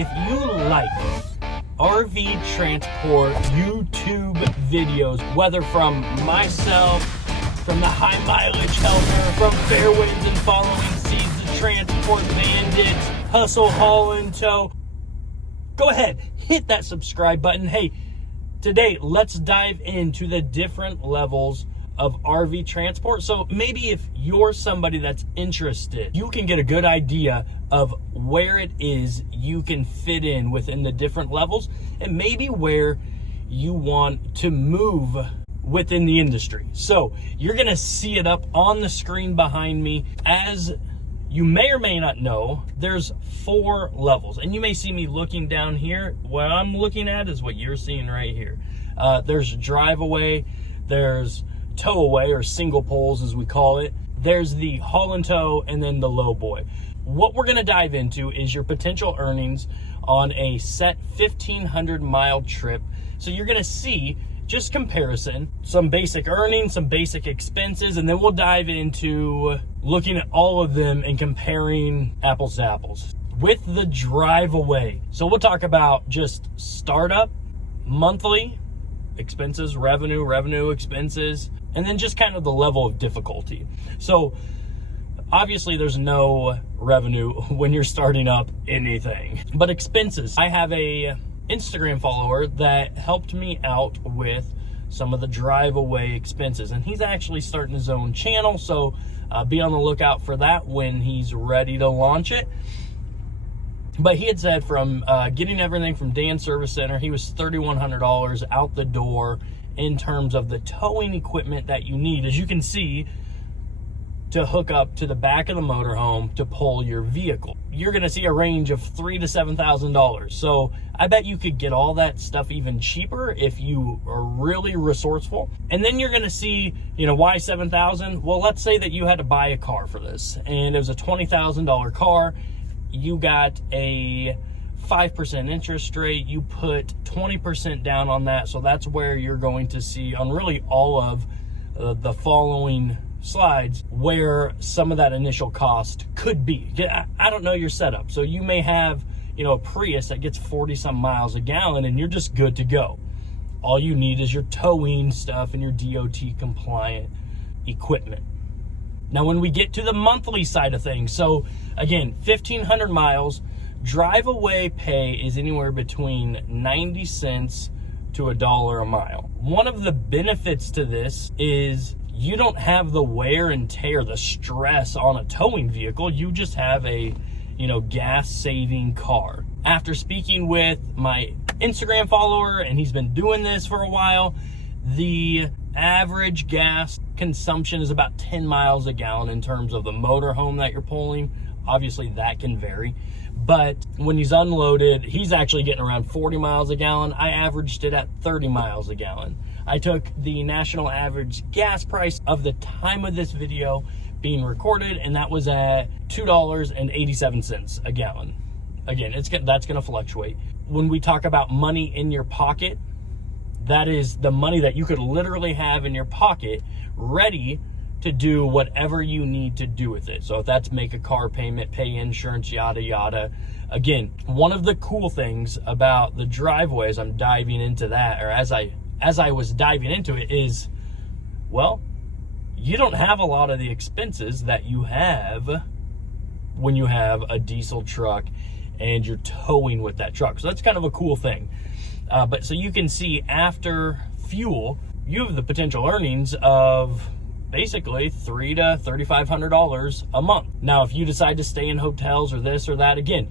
If you like RV transport YouTube videos, whether from myself, from the high mileage helper, from fair winds and following seas, the transport bandits, hustle, haul, and tow, go ahead, hit that subscribe button. Hey, today, let's dive into the different levels of RV transport. So maybe if you're somebody that's interested, you can get a good idea of where it is you can fit in within the different levels and maybe where you want to move within the industry. So you're gonna see it up on the screen behind me. As you may or may not know, there's 4 levels, and you may see me looking down here. What I'm looking at is what you're seeing right here. There's drive away, there's tow away, or single poles as we call it. There's the haul and tow, and then the lowboy. What we're gonna dive into is your potential earnings on a set 1,500 mile trip. So you're gonna see just comparison, some basic earnings, some basic expenses, and then we'll dive into looking at all of them and comparing apples to apples. With the drive away, so we'll talk about just startup, monthly expenses, revenue expenses, and then just kind of the level of difficulty. So obviously there's no revenue when you're starting up anything, but expenses. I have a Instagram follower that helped me out with some of the drive away expenses, and he's actually starting his own channel, so be on the lookout for that when he's ready to launch it. But he had said from getting everything from Dan's Service Center, he was $3,100 out the door in terms of the towing equipment that you need, as you can see, to hook up to the back of the motorhome to pull your vehicle. You're gonna see a range of $3,000 to $7,000. So I bet you could get all that stuff even cheaper if you are really resourceful. And then you're gonna see, why $7,000? Well, let's say that you had to buy a car for this, and it was a $20,000 car. You got a 5% interest rate, you put 20% down on that. So that's where you're going to see on really all of the following slides where some of that initial cost could be. I don't know your setup. So you may have, a Prius that gets 40 some miles a gallon and you're just good to go. All you need is your towing stuff and your DOT compliant equipment. Now, when we get to the monthly side of things, so again, 1,500 miles, drive away pay is anywhere between 90 cents to $1 a mile. One of the benefits to this is you don't have the wear and tear, the stress on a towing vehicle. You just have a, gas saving car. After speaking with my Instagram follower, and he's been doing this for a while, the average gas consumption is about 10 miles a gallon in terms of the motorhome that you're pulling. Obviously that can vary, but when he's unloaded, he's actually getting around 40 miles a gallon. I averaged it at 30 miles a gallon. I took the national average gas price of the time of this video being recorded, and that was at $2.87 a gallon. Again, that's going to fluctuate. When we talk about money in your pocket, that is the money that you could literally have in your pocket ready to do whatever you need to do with it. So if that's make a car payment, pay insurance, yada, yada. Again, one of the cool things about the driveway as I'm diving into that, or as I was diving into it, is, well, you don't have a lot of the expenses that you have when you have a diesel truck and you're towing with that truck. So that's kind of a cool thing. But so you can see after fuel, you have the potential earnings of basically $3,000 to $3,500 a month. Now, if you decide to stay in hotels or this or that, again,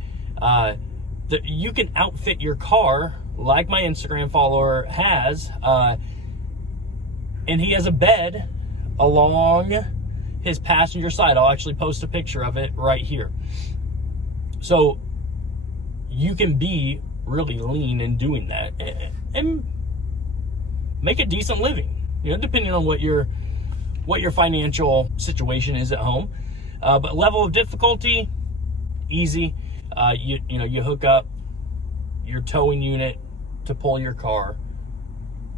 you can outfit your car like my Instagram follower has, and he has a bed along his passenger side. I'll actually post a picture of it right here. So you can be really lean in doing that and make a decent living, depending on what your financial situation is at home. But level of difficulty, easy. You hook up your towing unit to pull your car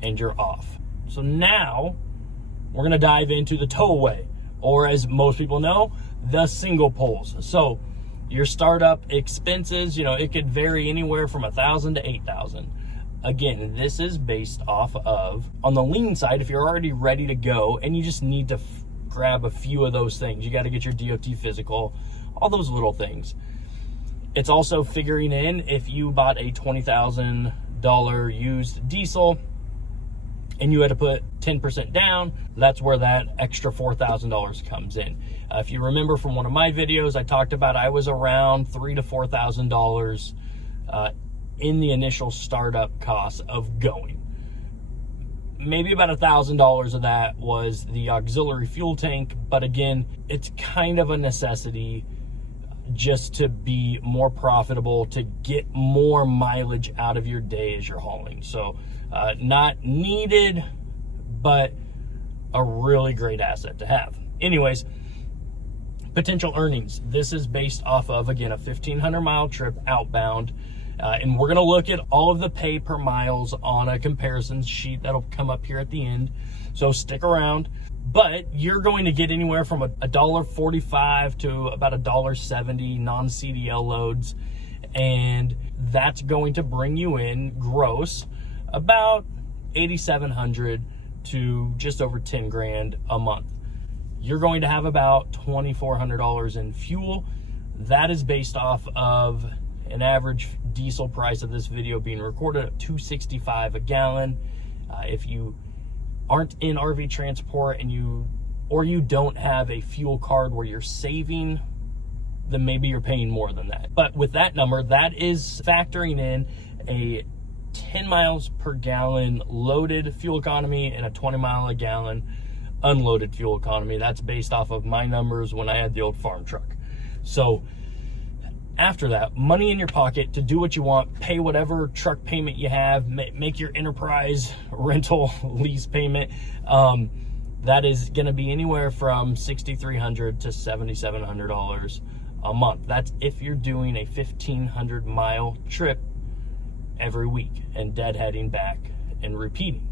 and you're off. So now we're going to dive into the tow away, or as most people know, the single poles. So Your startup expenses, you know, it could vary anywhere from $1,000 to $8,000. Again, this is based off of, on the lean side, if you're already ready to go and you just need to grab a few of those things. You got to get your DOT physical, all those little things. It's also figuring in if you bought a $20,000 used diesel and you had to put 10% down, that's where that extra $4,000 comes in. If you remember from one of my videos, I talked about I was around $3,000 to $4,000 in the initial startup cost of going. Maybe about $1,000 of that was the auxiliary fuel tank, but again, it's kind of a necessity just to be more profitable, to get more mileage out of your day as you're hauling. So not needed, but a really great asset to have. Anyways, potential earnings. This is based off of, again, a 1,500 mile trip outbound. And we're going to look at all of the pay per miles on a comparison sheet that'll come up here at the end. So stick around. But you're going to get anywhere from $1.45 to about $1.70 non-CDL loads. And that's going to bring you in gross about $8,700 to just over 10 grand a month. You're going to have about $2,400 in fuel. That is based off of an average diesel price of this video being recorded at $2.65 a gallon. If you aren't in RV transport and you don't have a fuel card where you're saving, then maybe you're paying more than that. But with that number, that is factoring in a 10 miles per gallon loaded fuel economy and a 20 mile a gallon unloaded fuel economy. That's based off of my numbers when I had the old farm truck. So after that, money in your pocket to do what you want, pay whatever truck payment you have, make your enterprise rental lease payment. That is going to be anywhere from $6,300 to $7,700 a month. That's if you're doing a 1,500 mile trip every week and deadheading back and repeating.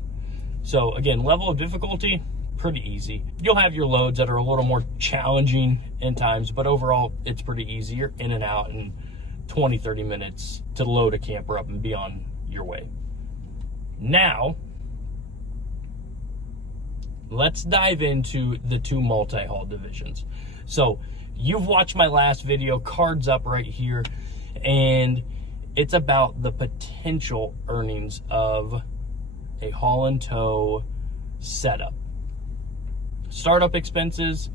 So again, level of difficulty, pretty easy. You'll have your loads that are a little more challenging in times, but overall it's pretty easy. You're in and out in 20-30 minutes to load a camper up and be on your way. Now let's dive into the two multi-haul divisions. So you've watched my last video, cards up right here, and it's about the potential earnings of a haul and tow setup. Startup expenses,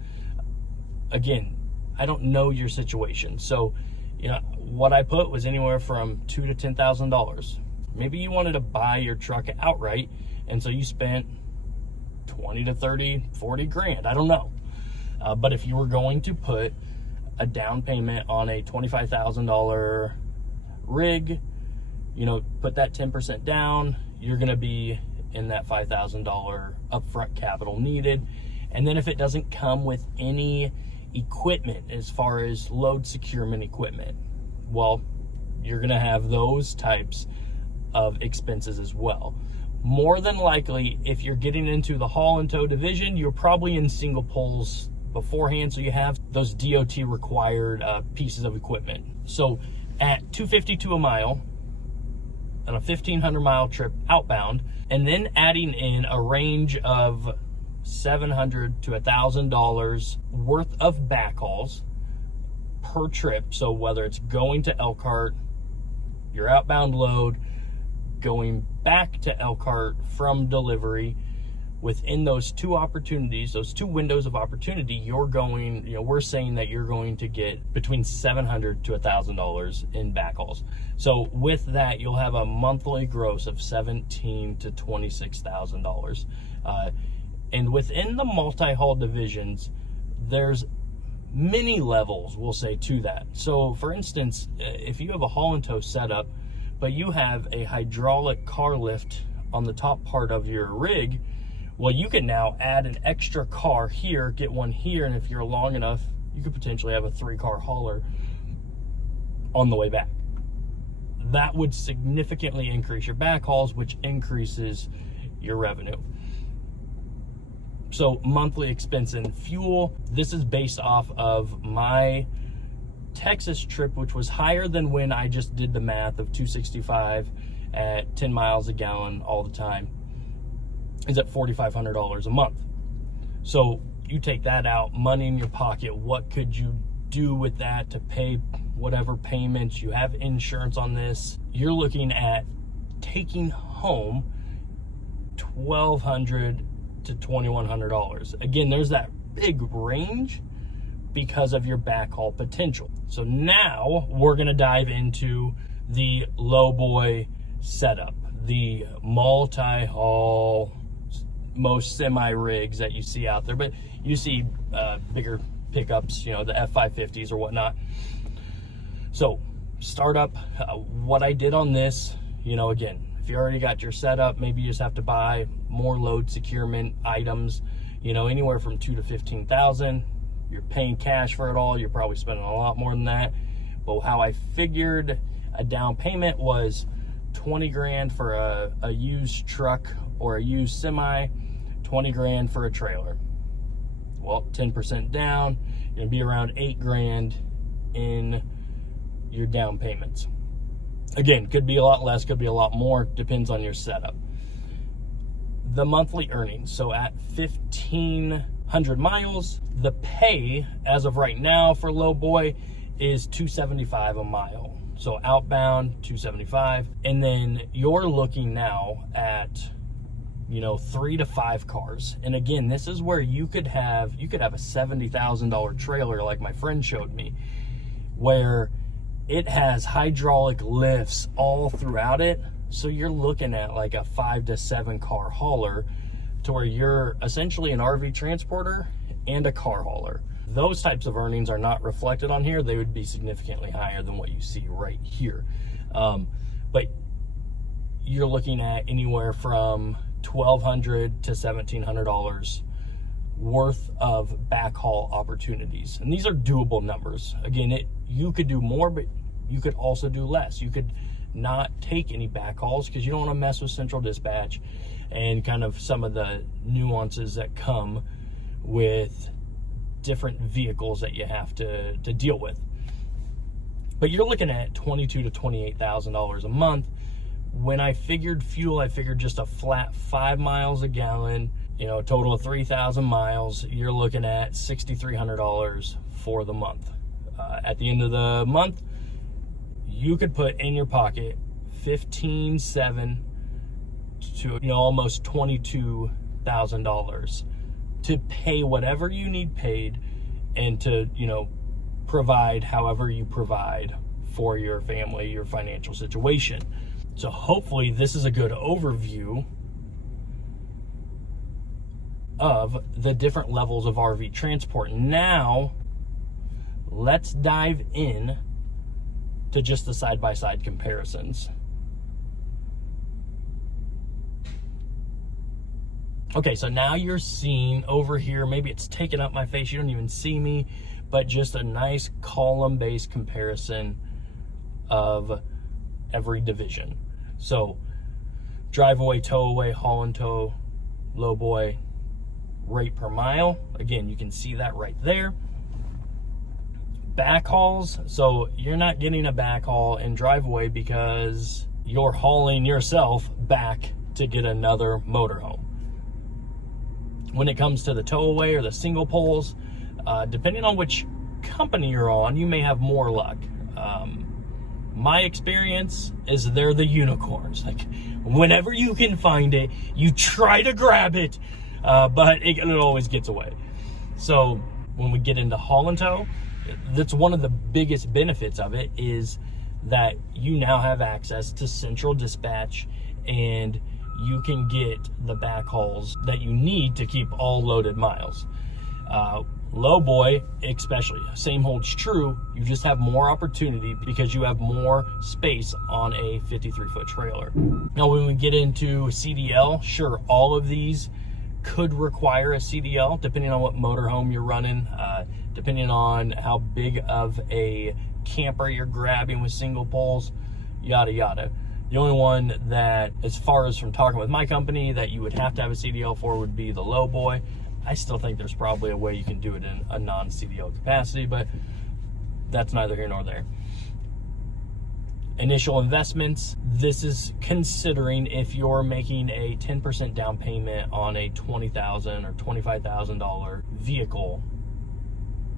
again, I don't know your situation. So, you know, what I put was anywhere from $2,000 to $10,000. Maybe you wanted to buy your truck outright, and so you spent 20 to 30, 40 grand. I don't know. But if you were going to put a down payment on a $25,000 rig, you know, put that 10% down, you're going to be in that $5,000 upfront capital needed. And then if it doesn't come with any equipment as far as load securement equipment, well, you're going to have those types of expenses as well. More than likely, if you're getting into the haul and tow division, you're probably in single pulls beforehand, so you have those DOT required pieces of equipment. So at $252 a mile on a 1,500 mile trip outbound, and then adding in a range of $700 to $1,000 worth of backhauls per trip. So whether it's going to Elkhart, your outbound load, going back to Elkhart from delivery, within those two opportunities, those two windows of opportunity, you're going, you know, we're saying that you're going to get between $700 to $1,000 in backhauls. So with that, you'll have a monthly gross of $17,000 to $26,000. And within the multi-haul divisions, there's many levels, we'll say, to that. So for instance, if you have a haul and tow setup, but you have a hydraulic car lift on the top part of your rig, well, you can now add an extra car here, get one here, and if you're long enough, you could potentially have a 3-car hauler on the way back. That would significantly increase your backhauls, which increases your revenue. So monthly expense in fuel, this is based off of my Texas trip, which was higher than when I just did the math of 265 at 10 miles a gallon all the time, is at $4,500 a month. So you take that out, money in your pocket, what could you do with that to pay whatever payments? You have insurance on this. You're looking at taking home $1,200 to $2,100. Again, there's that big range because of your backhaul potential. So now we're gonna dive into the Lowboy setup, the multi-haul, most semi rigs that you see out there, but you see bigger pickups, you know, the F550s or whatnot. So startup, what I did on this, you know, again, if you already got your setup, maybe you just have to buy more load securement items, you know, anywhere from $2,000 to $15,000. You're paying cash for it all. You're probably spending a lot more than that. But how I figured a down payment was 20 grand for a used truck or a used semi, 20 grand for a trailer. Well, 10% down, you're gonna be around 8 grand in your down payments. Again, could be a lot less, could be a lot more, depends on your setup. The monthly earnings, so at 1,500 miles, the pay as of right now for Lowboy is $275 a mile. So outbound, $275. And then you're looking now at, you know, 3 to 5 cars. And again, this is where you could have a $70,000 trailer like my friend showed me, where it has hydraulic lifts all throughout it. So you're looking at like a 5 to 7 car hauler, to where you're essentially an RV transporter and a car hauler. Those types of earnings are not reflected on here. They would be significantly higher than what you see right here. But you're looking at anywhere from $1,200 to $1,700 worth of backhaul opportunities. And these are doable numbers. Again, you could do more, but you could also do less. You could not take any backhauls because you don't want to mess with central dispatch and kind of some of the nuances that come with different vehicles that you have to deal with. But you're looking at $22,000 to $28,000 a month. When I figured fuel, I figured just a flat 5 miles a gallon, you know, a total of 3,000 miles, you're looking at $6,300 for the month. At the end of the month, you could put in your pocket $15,700 to, you know, almost $22,000 to pay whatever you need paid and to, you know, provide however you provide for your family, your financial situation. So hopefully this is a good overview of the different levels of RV transport. Now, let's dive in to just the side-by-side comparisons. Okay, so now you're seeing over here, maybe it's taking up my face, you don't even see me, but just a nice column-based comparison of every division. So, drive away, tow away, haul and tow, Lowboy, rate per mile. Again, you can see that right there. Backhauls, so you're not getting a backhaul in drive away because you're hauling yourself back to get another motorhome. When it comes to the tow away or the single poles, depending on which company you're on, you may have more luck. My experience is they're the unicorns. Like, whenever you can find it, you try to grab it, but it always gets away. So when we get into haul and tow, that's one of the biggest benefits of it, is that you now have access to central dispatch and you can get the backhauls that you need to keep all loaded miles. Lowboy, especially, same holds true. You just have more opportunity because you have more space on a 53-foot trailer. Now, when we get into CDL, sure, all of these could require a CDL, depending on what motorhome you're running, depending on how big of a camper you're grabbing with single poles, yada, yada. The only one that, as far as from talking with my company, that you would have to have a CDL for would be the Lowboy. I still think there's probably a way you can do it in a non-CDL capacity, but that's neither here nor there. Initial investments, this is considering if you're making a 10% down payment on a $20,000 or $25,000 vehicle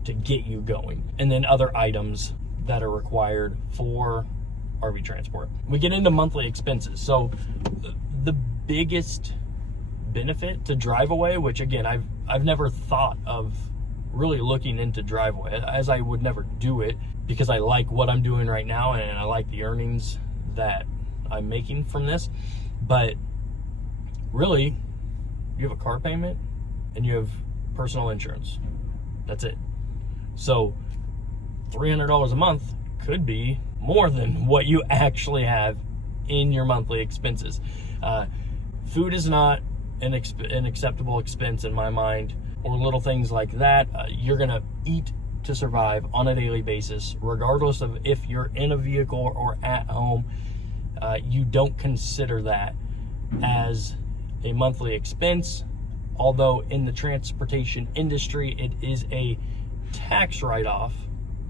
to get you going. And then other items that are required for RV transport. We get into monthly expenses. So the biggest benefit to drive away, which again, I've never thought of really looking into drive away, as I would never do it because I like what I'm doing right now and I like the earnings that I'm making from this. But really, you have a car payment and you have personal insurance. That's it. So $300 a month could be more than what you actually have in your monthly expenses. Food is not an acceptable expense in my mind, or little things like that. You're gonna eat to survive on a daily basis, regardless of if you're in a vehicle or at home. You don't consider that as a monthly expense, although in the transportation industry, it is a tax write-off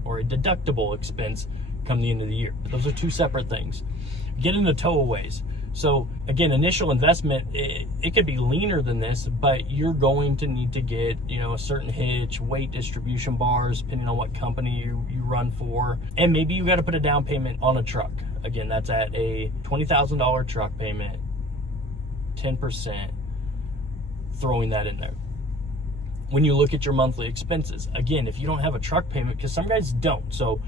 or a deductible expense come the end of the year. Those are two separate things. Get into towaways. So again, initial investment, it could be leaner than this, but you're going to need to get, a certain hitch, weight distribution bars, depending on what company you run for. And maybe you got to put a down payment on a truck. Again, that's at a $20,000 truck payment, 10%, throwing that in there. When you look at your monthly expenses, again, if you don't have a truck payment, because some guys don't. So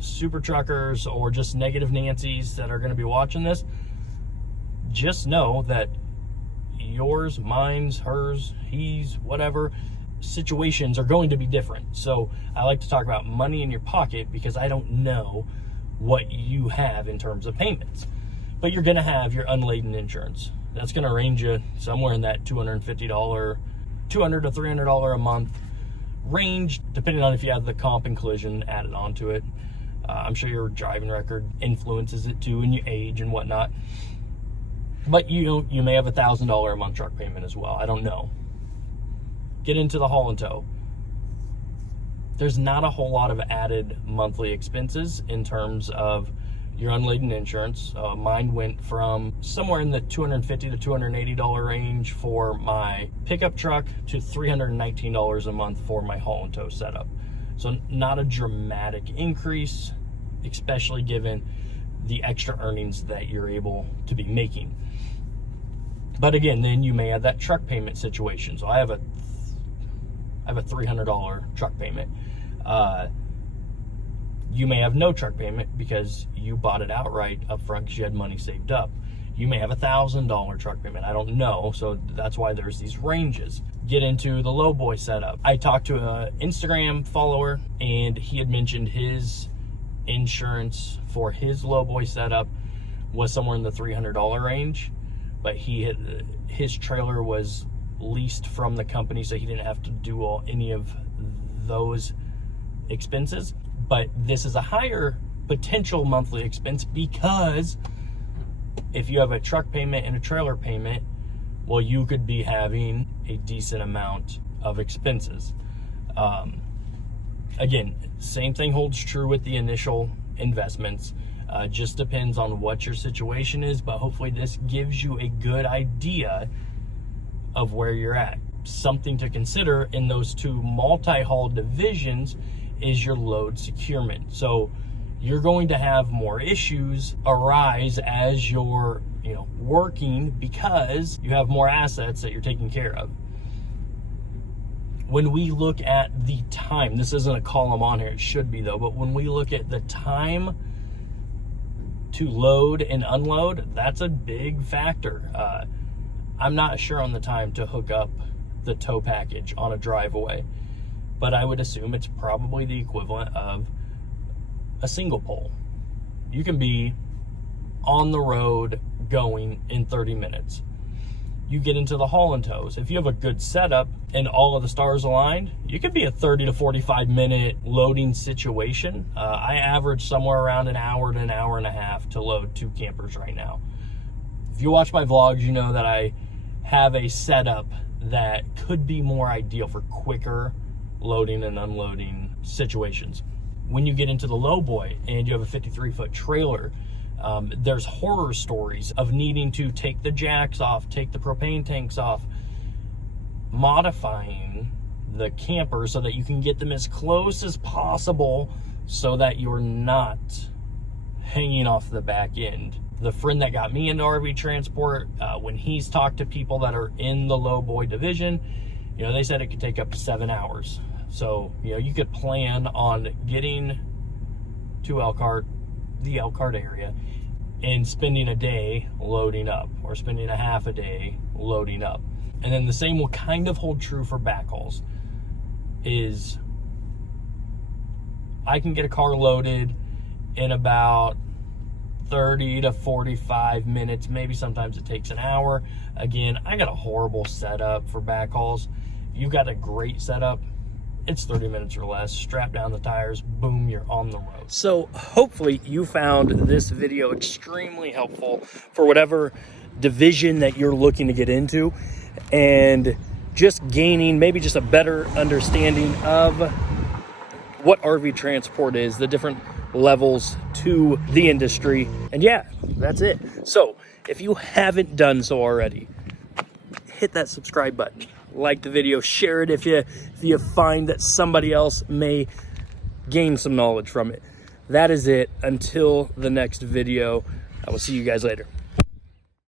super truckers or just negative Nancy's that are going to be watching this, just know that yours, mine's, hers, he's, whatever, situations are going to be different. So I like to talk about money in your pocket because I don't know what you have in terms of payments. But you're going to have your unladen insurance. That's going to range you somewhere in that $250, $200 to $300 a month range, depending on if you have the comp and collision added onto it. I'm sure your driving record influences it too, and your age and whatnot. But you may have $1,000 a month truck payment as well. I don't know. Get into the haul and tow. There's not a whole lot of added monthly expenses in terms of your unladen insurance. Mine went from somewhere in the $250 to $280 range for my pickup truck to $319 a month for my haul and tow setup. So not a dramatic increase, especially given the extra earnings that you're able to be making. But again, then you may have that truck payment situation. So I have a $300 truck payment. You may have no truck payment because you bought it outright up front because you had money saved up. You may have $1,000 truck payment. I don't know. So that's why there's these ranges. Get into the Lowboy setup. I talked to an Instagram follower and he had mentioned his insurance for his Lowboy setup was somewhere in the $300 range, but his trailer was leased from the company, so he didn't have to do any of those expenses. But this is a higher potential monthly expense because if you have a truck payment and a trailer payment, well, you could be having a decent amount of expenses. Again, same thing holds true with the initial investments. Just depends on what your situation is, but hopefully this gives you a good idea of where you're at. Something to consider in those two multi-haul divisions is your load securement. So you're going to have more issues arise as you're working because you have more assets that you're taking care of. When we look at the time, this isn't a column on here, it should be though, but when we look at the time to load and unload, that's a big factor. I'm not sure on the time to hook up the tow package on a drive away, but I would assume it's probably the equivalent of a single pole. You can be on the road going in 30 minutes. You get into the haul and tows. If you have a good setup and all of the stars aligned, you could be a 30 to 45 minute loading situation. I average somewhere around an hour to an hour and a half to load 2 campers right now. If you watch my vlogs, you know that I have a setup that could be more ideal for quicker loading and unloading situations. when you get into the lowboy and you have a 53-foot trailer, there's horror stories of needing to take the jacks off, take the propane tanks off, modifying the camper so that you can get them as close as possible so that you're not hanging off the back end. The friend that got me into RV transport, when he's talked to people that are in the lowboy division, you know, they said it could take up to 7 hours. So, you know, you could plan on getting to Elkhart, the Elkhart area, and spending a day loading up, or spending a half a day loading up. And then the same will kind of hold true for backhauls. Is I can get a car loaded in about 30 to 45 minutes. Maybe sometimes it takes an hour. Again, I got a horrible setup for backhauls. You got a great setup, it's 30 minutes or less. Strap down the tires, boom, you're on the road. So hopefully you found this video extremely helpful for whatever division that you're looking to get into, and just gaining maybe just a better understanding of what RV transport is, the different levels to the industry. And yeah, that's it. So if you haven't done so already, hit that subscribe button, like the video, share it if you find that somebody else may gain some knowledge from it. That is it. Until the next video, I will see you guys later.